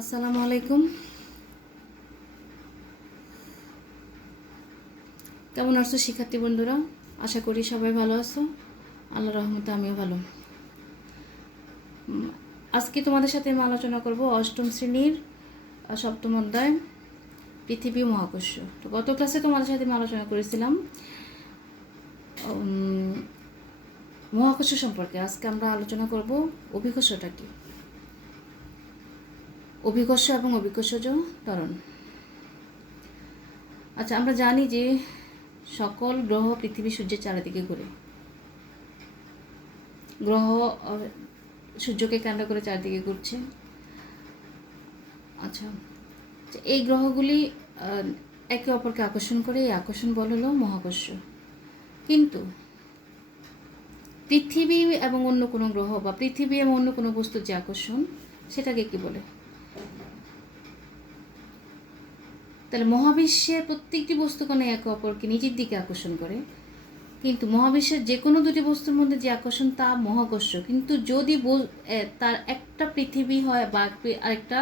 আসসালামু আলাইকুম। কেমন আছো শিক্ষার্থী বন্ধুরা? আশা করি সবাই ভালো আছো। আল্লাহর রহমতে আমিও ভালো। আজকে তোমাদের সাথে আমি আলোচনা করব অষ্টম শ্রেণীর সপ্তম অধ্যায় পৃথিবী মহাকর্ষ। তো গত ক্লাসে তোমাদের সাথে আমি আলোচনা করেছিলাম মহাকর্ষ সম্পর্কে। আজকে আমরা আলোচনা করব অভিকর্ষটা কি, অভিকর্ষ এবং অভিকর্ষজ ত্বরণ। আচ্ছা, আমরা জানি যে সকল গ্রহ পৃথিবী সূর্যের চারিদিকে ঘুরে। গ্রহ সূর্যকে কেন্দ্র করে চারদিকে ঘুরছে। আচ্ছা, এই গ্রহগুলি একে অপরকে আকর্ষণ করে, এই আকর্ষণ বল হলো মহাকর্ষ। কিন্তু পৃথিবী এবং অন্য কোনো গ্রহ বা পৃথিবী এবং অন্য কোনো বস্তুর যে আকর্ষণ, সেটাকে কি বলে? তাহলে মহাবিশ্বের প্রত্যেকটি বস্তুকণা একে অপরকে নিজের দিকে আকর্ষণ করে, কিন্তু মহাবিশ্বের যে কোনো দুটি বস্তুর মধ্যে যে আকর্ষণ তা মহাকর্ষ। কিন্তু যদি তার একটা পৃথিবী হয় বা আরেকটা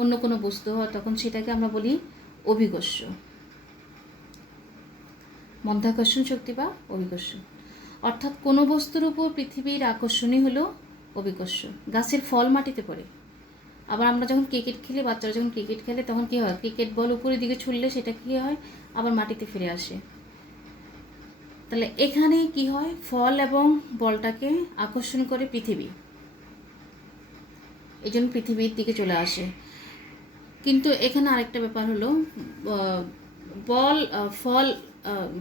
অন্য কোনো বস্তু হয়, তখন সেটাকে আমরা বলি অভিকর্ষ, মধ্যাকর্ষণ শক্তি বা অভিকর্ষ। অর্থাৎ কোনো বস্তুর উপর পৃথিবীর আকর্ষণই হলো অভিকর্ষ। গাছের ফল মাটিতে পড়ে। আবার আমরা যখন ক্রিকেট খেলি, বাচ্চারা যখন ক্রিকেট খেলে, তখন কী হয়? ক্রিকেট বল উপরের দিকে ছুড়লে সেটা কী হয়? আবার মাটিতে ফিরে আসে। তাহলে এখানে কি হয়? ফল এবং বলটাকে আকর্ষণ করে পৃথিবী, এই জন্য পৃথিবীর দিকে চলে আসে। কিন্তু এখানে আরেকটা ব্যাপার হলো,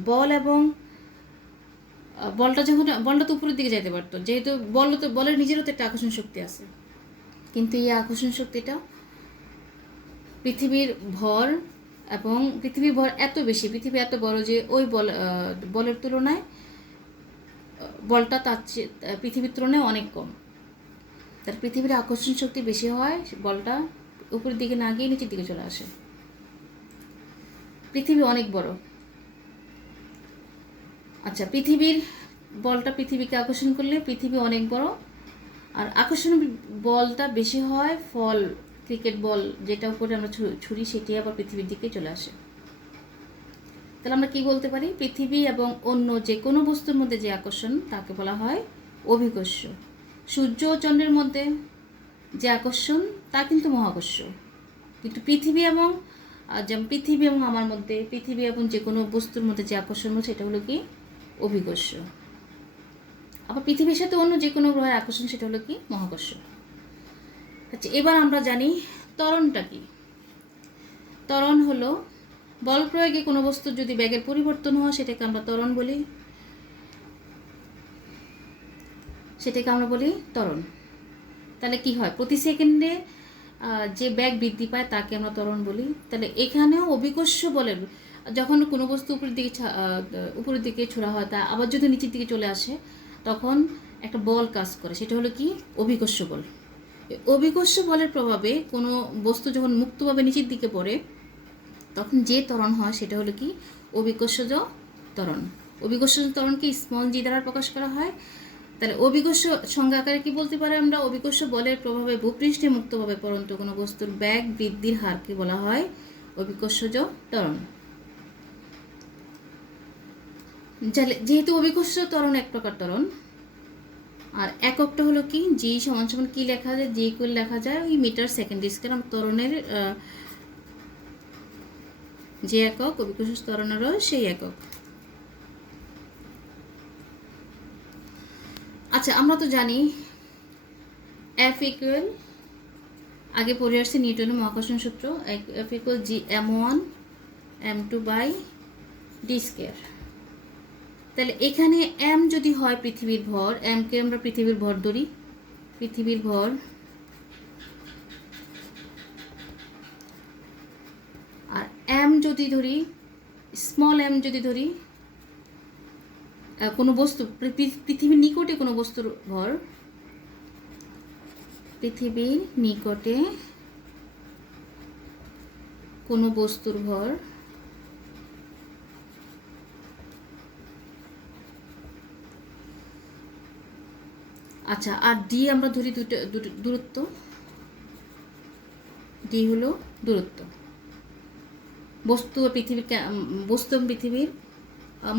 বল এবং বলটা তো উপরের দিকে যেতে পারতো, যেহেতু বলের নিজেরও তো একটা আকর্ষণ শক্তি আছে। কিন্তু এই আকর্ষণ শক্তিটা পৃথিবীর ভর এত বেশি, পৃথিবী এত বড় যে ওই বলের তুলনায় বলটা তার চেয়ে পৃথিবীর তুলনায় অনেক কম। তার পৃথিবীর আকর্ষণ শক্তি বেশি হয়, পৃথিবীটা উপরের দিকে না গিয়ে নিচের দিকে চলে আসে। পৃথিবী অনেক বড়। আচ্ছা, বলটা পৃথিবীকে আকর্ষণ করলে পৃথিবী অনেক বড়, আর আকর্ষণ বলটা বেশি হয় ক্রিকেট বল যেটা উপরে আমরা ছুরি, সেটি আবার পৃথিবীর দিকে চলে আসে। তাহলে আমরা কি বলতে পারি? পৃথিবী এবং অন্য যে কোনো বস্তুর মধ্যে যে আকর্ষণ, তাকে বলা হয় অভিকর্ষ। সূর্য ও চন্দ্রের মধ্যে যে আকর্ষণ, তা কিন্তু মহাকর্ষ। কিন্তু পৃথিবী এবং আমার মধ্যে, পৃথিবী এবং যে কোনো বস্তুর মধ্যে যে আকর্ষণ, সেটা হলো কি? অভিকর্ষ। আবার পৃথিবীর সাথে অন্য যে কোনো গ্রহের আকর্ষণ, সেটা হলো কি? মহাকর্ষ। আচ্ছা, এবার আমরা জানি ত্বরণটা কি। ত্বরণ হলো বল প্রয়োগে কোনো বস্তুর যদি বেগের পরিবর্তন হয়, সেটাকে আমরা ত্বরণ বলি। ত্বরণ। তাহলে কি হয়? প্রতি সেকেন্ডে যে বেগ বৃদ্ধি পায় তাকে আমরা ত্বরণ বলি। তাহলে এখানেও অভিকর্ষ বলের, যখন কোনো বস্তু উপরের দিকে ছোড়া হয়, তা আবার যদি নিচের দিকে চলে আসে, তখন একটা বল কাজ করে, সেটা হলো কি? অভিকর্ষ বল। অভিকর্ষ বলের প্রভাবে কোনো বস্তু যখন মুক্তভাবে নিচের দিকে পড়ে, তখন যে ত্বরণ হয় সেটা হলো কি? অভিকর্ষজ ত্বরণ। অভিকর্ষজ ত্বরণকে স্মল জি দ্বারা প্রকাশ করা হয়। তাহলে অভিকর্ষ সংজ্ঞা আকারে কি বলতে পারি আমরা? অভিকর্ষ বলের প্রভাবে ভূপৃষ্ঠে মুক্তভাবে পড়ন্ত কোনো বস্তুর বেগ বৃদ্ধির হারকে বলা হয় অভিকর্ষজ ত্বরণ। যেহেতু অভিকর্ষ ত্বরণ এক প্রকার ত্বরণ, আর এককটা হলো কি? জি সমান সমান কি লেখা যায়? জি করে লেখা যায় ওই মিটার সেকেন্ড স্কয়ার। ত্বরণের যে একক, অভিকর্ষ ত্বরণেরও সেই একক। আচ্ছা, আমরা তো জানি এফ ইকুয়াল, আগে পড়ে আসছে নিউটনের মহাকর্ষণ সূত্র, F equal G m1 m2 by D square. তাহলে এখানে এম যদি হয় পৃথিবীর ভর, এমকে আমরা পৃথিবীর ভর ধরি, পৃথিবীর ভর, আর এম যদি ধরি, স্মল এম যদি ধরি কোনো বস্তু, পৃথিবীর নিকটে কোনো বস্তুর ভর, পৃথিবীর নিকটে কোনো বস্তুর ভর, আচ্ছা, আর ডি আমরা ধরি দুটো দূরত্ব, ডি হলো দূরত্ব, বস্তু ও পৃথিবীর বস্তু এবং পৃথিবীর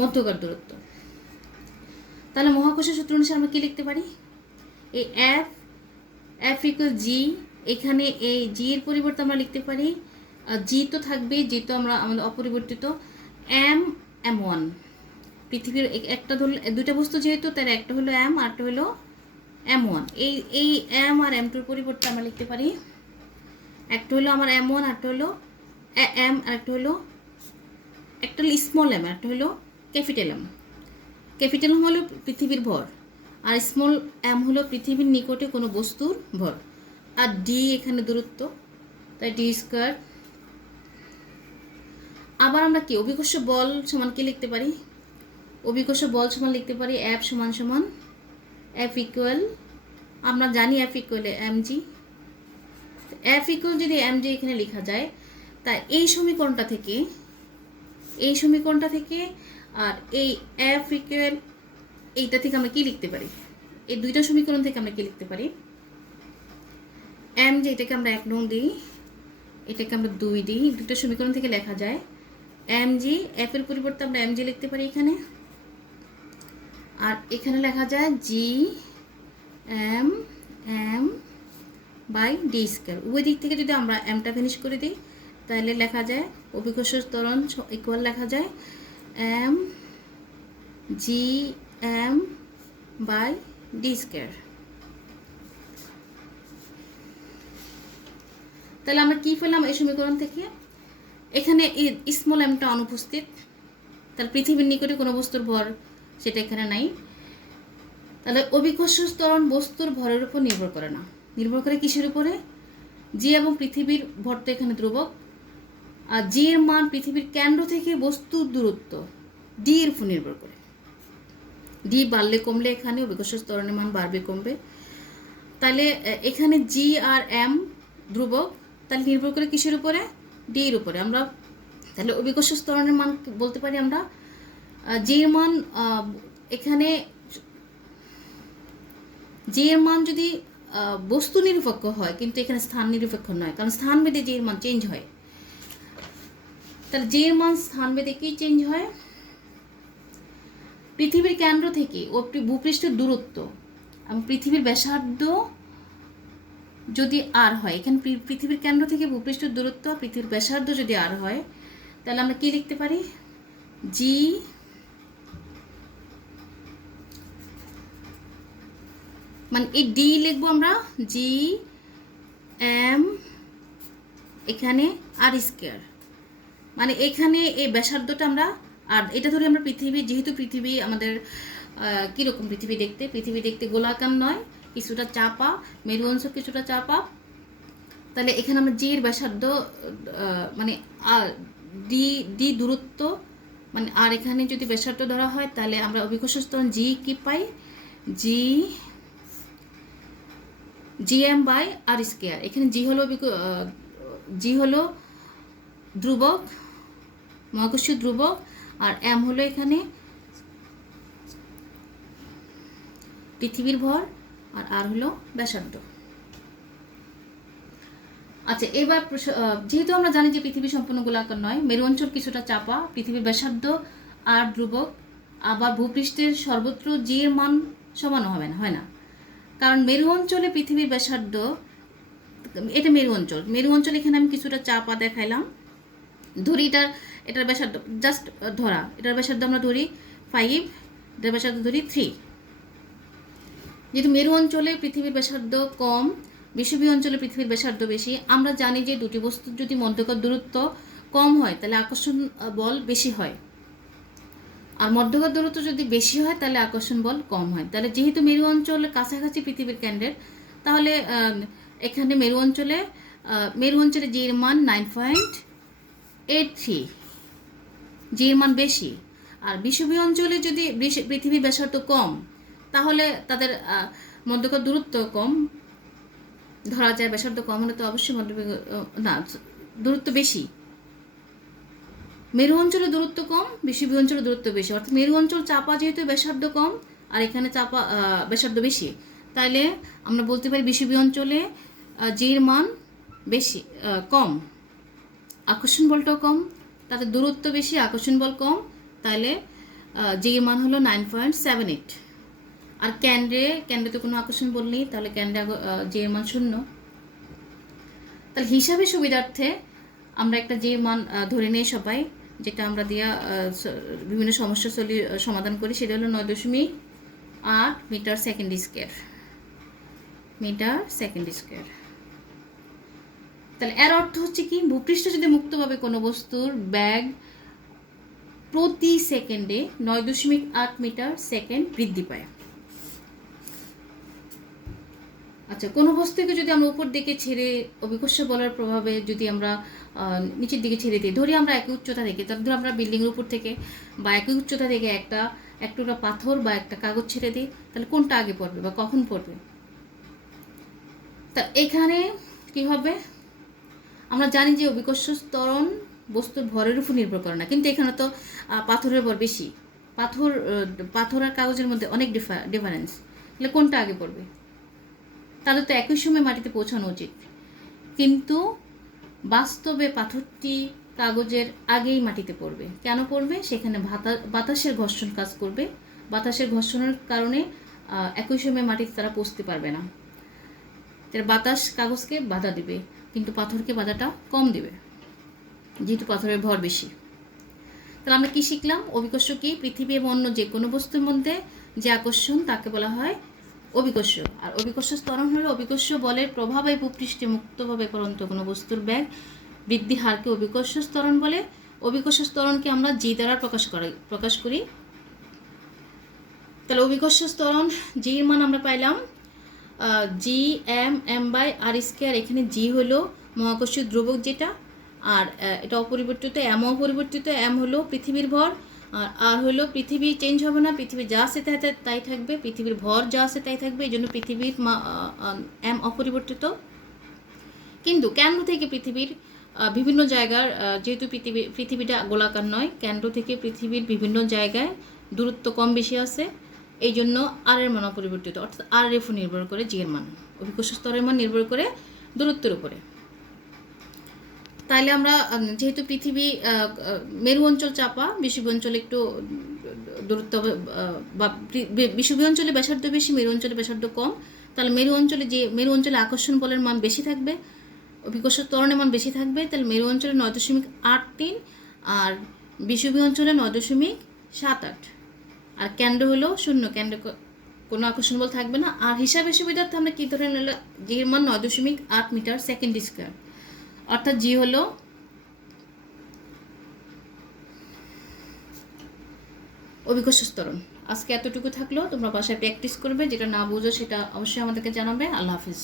মধ্যকার দূরত্ব। তাহলে মহাকর্ষের সূত্র অনুসারে আমরা কী লিখতে পারি? এই এফ ইকুয়াল জি, এখানে এই জি এর পরিবর্তে আমরা লিখতে পারি জি তো থাকবেই, জি তো আমরা আমাদের অপরিবর্তিত, M1। পৃথিবীর একটা ধরলে দুইটা বস্তু যেহেতু, তার একটা হলো M আর একটা হলো M1। এই M আর M2 পরিবর্তে আমরা লিখতে পারি একটা হলো আমার M1 আর একটা হলো M আর একটা হলো স্মল m আর একটা হলো ক্যাপিটাল M। ক্যাপিটাল M হলো পৃথিবীর ভর আর স্মল m হলো পৃথিবীর নিকটে কোনো বস্তুর ভর, আর ডি এখানে দূরত্ব, তাই ডি স্কোয়ার। আবার আমরা কি অভিকর্ষ বল সমান কি লিখতে পারি? অভিকর্ষ বল সমান লিখতে পারি F সমান সমান F ইকুয়াল, আমরা জানি F equal mg। F equal যদি mg এখানে লেখা যায়, তাই এই সমীকরণটা থেকে আর এই F ইকুয়াল এইটা থেকে আমরা কি লিখতে পারি? এই দুইটা সমীকরণ থেকে আমরা কি লিখতে পারি? mg এটাকে আমরা 1 নং দিই, এটাকে আমরা 2 দিই, দুটো সমীকরণ থেকে লেখা যায় mg, f এর পরিবর্তে আমরা mg লিখতে পারি এখানে, আর এখানে লেখা যায় g m by D square. উভয় দিক থেকে যদি আমরা mটা ফিনিশ করে দিই, তাহলে লেখা যায় অভিকর্ষ ত্বরণ ইকুয়াল লেখা যায় m g m by D square. তাহলে আমরা কি পেলাম এই সমীকরণ থেকে? এখানে স্মল mটা অনুপস্থিত, তাহলে পৃথিবীর নিকটে কোনো বস্তুর ভর সেটা এখানে নাই। তাহলে অভিকর্ষ ত্বরণ বস্তুর ভরের উপর নির্ভর করে না, নির্ভর করে কিসের উপরে? জি এবং পৃথিবীর ভর তো এখানে ধ্রুবক, আর জি এর মান পৃথিবীর কেন্দ্র থেকে বস্তুর দূরত্ব ডি এর উপর নির্ভর করে। ডি বাড়লে কমলে এখানে অভিকর্ষ ত্বরণের মান বাড়বে কমবে। তাহলে এখানে জি আর এম ধ্রুবক, তাহলে নির্ভর করে কিসের উপরে? ডি এর উপরে। আমরা তাহলে অভিকর্ষ ত্বরণের মান বলতে পারি আমরা জি এর মান, এখানে জি এর মান যদি বস্তু নিরপেক্ষ হয়, কিন্তু এখানে স্থান নিরপেক্ষ নয়, কারণ স্থান ভেদে জি এর মান চেঞ্জ হয়। তাহলে জি এর মান স্থান ভেদে কি চেঞ্জ হয়? পৃথিবীর কেন্দ্র থেকে ও ভূপৃষ্ঠের দূরত্ব এবং পৃথিবীর ব্যাসার্ধ যদি আর হয়, এখানে পৃথিবীর কেন্দ্র থেকে ভূপৃষ্ঠের দূরত্ব পৃথিবীর ব্যাসার্ধ যদি আর হয়, তাহলে আমরা কি লিখতে পারি? জি মানে এই ডি লিখবো আমরা জি এম, এখানে আর স্কয়ার, মানে এখানে এই ব্যাসার্ধটা আমরা, আর এটা ধরে আমরা পৃথিবী, যেহেতু পৃথিবী আমাদের কীরকম পৃথিবী দেখতে গোলাকার নয়, কিছুটা চাপা, মেরু অঞ্চল কিছুটা চাপা, তাহলে এখানে আমরা জি এর ব্যাসার্ধ মানে ডি দূরত্ব, মানে আর এখানে যদি ব্যাসার্ধ ধরা হয়, তাহলে আমরা অভিকর্ষ ত্বরণ জি কি পাই? G M by R square. এখানে জি হলো ধ্রুবক, মহাকর্ষীয় ধ্রুবক, আর এম হলো এখানে পৃথিবীর ভর, আর হলো ব্যাসার্ধ। আচ্ছা, এবার যেহেতু আমরা জানি যে পৃথিবী সম্পূর্ণ গোলাকার নয়, মেরু অঞ্চল কিছুটা চাপা, পৃথিবীর ব্যাসার্ধ আর ধ্রুবক, আবার ভূপৃষ্ঠের সর্বত্র জি এর মান সমানও হয় না, কারণ মেরু অঞ্চলে পৃথিবীর ব্যাসার্ধ, এটা মেরু অঞ্চল এখানে আমি কিছুটা চাপা দেখাইলাম, ধরি এটার ব্যাসার্ধ জাস্ট ধরা, এটার ব্যাসার্ধ আমরা ধরি 5, এটার ব্যাসার্ধ ধরি 3। যেহেতু মেরু অঞ্চলে পৃথিবীর ব্যাসার্ধ কম, বিষুবীয় অঞ্চলে পৃথিবীর ব্যাসার্ধ বেশি, আমরা জানি যে দুটি বস্তুর যদি মধ্যকার দূরত্ব কম হয়, তাহলে আকর্ষণ বল বেশি হয়, আর মধ্যকার দূরত্ব যদি বেশি হয়, তাহলে আকর্ষণ বল কম হয়। তাহলে যেহেতু মেরু অঞ্চলের কাছাকাছি পৃথিবীর কেন্দ্রের, তাহলে এখানে মেরু অঞ্চলে জি এর মান 9.83, জি এর মান বেশি। আর বিষুবীয় অঞ্চলে যদি পৃথিবীর ব্যাসার্ধ কম, তাহলে তাদের মধ্যকার দূরত্ব কম ধরা যায়, ব্যাসার্ধ কম হলে তো অবশ্যই দূরত্ব বেশি। মেরু অঞ্চলে দূরত্ব কম, বিষুবীয় অঞ্চলে দূরত্ব বেশি, অর্থাৎ মেরু অঞ্চল চাপা যেহেতু ব্যাসার্ধ কম, আর এখানে চাপা ব্যাসার্ধ বেশি, তাইলে আমরা বলতে পারি বিষুবীয় অঞ্চলে জি এর মান বেশি কম, আকর্ষণ বলটাও কম, তাদের দূরত্ব বেশি, আকর্ষণ বল কম, তাহলে জি এর মান হলো 9.78। আর ক্যান্ডে কোনো আকর্ষণ বল নেই, তাহলে ক্যান্ডে জি এর মান 0। তাহলে হিসাবে সুবিধার্থে আমরা একটা জি এর মান ধরে নিই সবাই, যেটা আমরা দিয়া বিভিন্ন সমস্যা সমাধান করি, সেটা হলো 9.8 metre second square, metre second square. তাহলে এর অর্থ হচ্ছে কি, ভূপৃষ্ঠে যদি মুক্তভাবে কোনো বস্তুর ব্যাগ প্রতি সেকেন্ডে 9.8 মিটার সেকেন্ড বৃদ্ধি পায়। আচ্ছা, কোনো বস্তুকে যদি আমরা উপর দিকে ছেড়ে অভিকর্ষ বলের প্রভাবে যদি আমরা নিচের দিকে ছেড়ে দিই, ধরি আমরা একই উচ্চতা থেকে, ধরো আমরা বিল্ডিংয়ের উপর থেকে বা একই উচ্চতা থেকে একটা টুকরা পাথর বা একটা কাগজ ছেড়ে দিই, তাহলে কোনটা আগে পড়বে বা কখন পড়বে? তা এখানে কি হবে, আমরা জানি যে অভিকর্ষ ত্বরণ বস্তুর ভরের উপর নির্ভর করে না, কিন্তু এখানে তো পাথরের ভর বেশি, পাথর আর কাগজের মধ্যে অনেক ডিফারেন্স, তাহলে কোনটা আগে পড়বে? তাদের তো একই সময় মাটিতে পৌঁছানো উচিত, কিন্তু বাস্তবে পাথরটি কাগজের আগেই মাটিতে পড়বে। কেন পড়বে? সেখানে বাতাসের ঘর্ষণ কাজ করবে, বাতাসের ঘর্ষণের কারণে একই সময় মাটিতে তারা পৌঁছতে পারবে না। বাতাস কাগজকে বাধা দিবে, কিন্তু পাথরকে বাধাটা কম দিবে, যেহেতু পাথরের ভর বেশি। তাহলে আমরা কি শিখলাম? অভিকর্ষ কি? পৃথিবী এবং অন্য যে কোনো বস্তুর মধ্যে যে আকর্ষণ তাকে বলা হয় অভিকর্ষ। আর অভিকর্ষ ত্বরণ হলো অভিকর্ষ বলের প্রভাবে ভূপৃষ্ঠে মুক্তভাবে পরন্ত কোনো বস্তুর ব্যাগ বৃদ্ধি হারকে অভিকর্ষ ত্বরণ বলে। অভিকর্ষ ত্বরণকে আমরা জি দ্বারা প্রকাশ করি। তাহলে অভিকর্ষ ত্বরণ জি এর মান আমরা পাইলাম G M by R square. এখানে জি হলো মহাকর্ষীয় ধ্রুবক যেটা, আর এটা অপরিবর্তিত, এম অপরিবর্তিত, এম হলো পৃথিবীর ভর, আর হলো পৃথিবী চেঞ্জ হবে না, পৃথিবী যা আছে তাই থাকবে, পৃথিবীর ভর যা আছে তাই থাকবে, এই জন্য পৃথিবীর এম অপরিবর্তিত। কিন্তু কেন্দ্র থেকে পৃথিবীর বিভিন্ন জায়গার, যেহেতু পৃথিবীটা গোলাকার নয়, কেন্দ্র থেকে পৃথিবীর বিভিন্ন জায়গায় দূরত্ব কম বেশি আছে, এই জন্য আর এর মান অপরিবর্তিত, অর্থাৎ আর এর উপর নির্ভর করে জি এর মান, অভিকর্ষ স্তরের মান নির্ভর করে দূরত্বের উপরে। তাইলে আমরা যেহেতু পৃথিবী মেরু অঞ্চল চাপা, বিষুবীয় অঞ্চলে একটু দূরত্ব বা বিষুবীয় অঞ্চলে ব্যাসার্ধ বেশি, মেরু অঞ্চলে ব্যাসার্ধ কম, তাহলে মেরু অঞ্চলে আকর্ষণ বলের মান বেশি থাকবে, অভিকর্ষ ত্বরণের মান বেশি থাকবে, তাহলে মেরু অঞ্চলে 9.83 আর বিষুবীয় অঞ্চলে 9.78, আর কেন্দ্র হলো 0, কেন্দ্রে কোনো আকর্ষণ বল থাকবে না। আর হিসাবে সুবিধার্থে আমরা কী ধরে নিলাম, জি এর মান 9.8 মিটার সেকেন্ড স্কোয়ার, অর্থাৎ জি হলো অভিকর্ষ ত্বরণ। আজকে এতটুকু থাকলো, তোমরা বাসায় প্র্যাকটিস করবে, যেটা না বুঝো সেটা অবশ্যই আমাদেরকে জানাবে। আল্লাহ হাফিজ।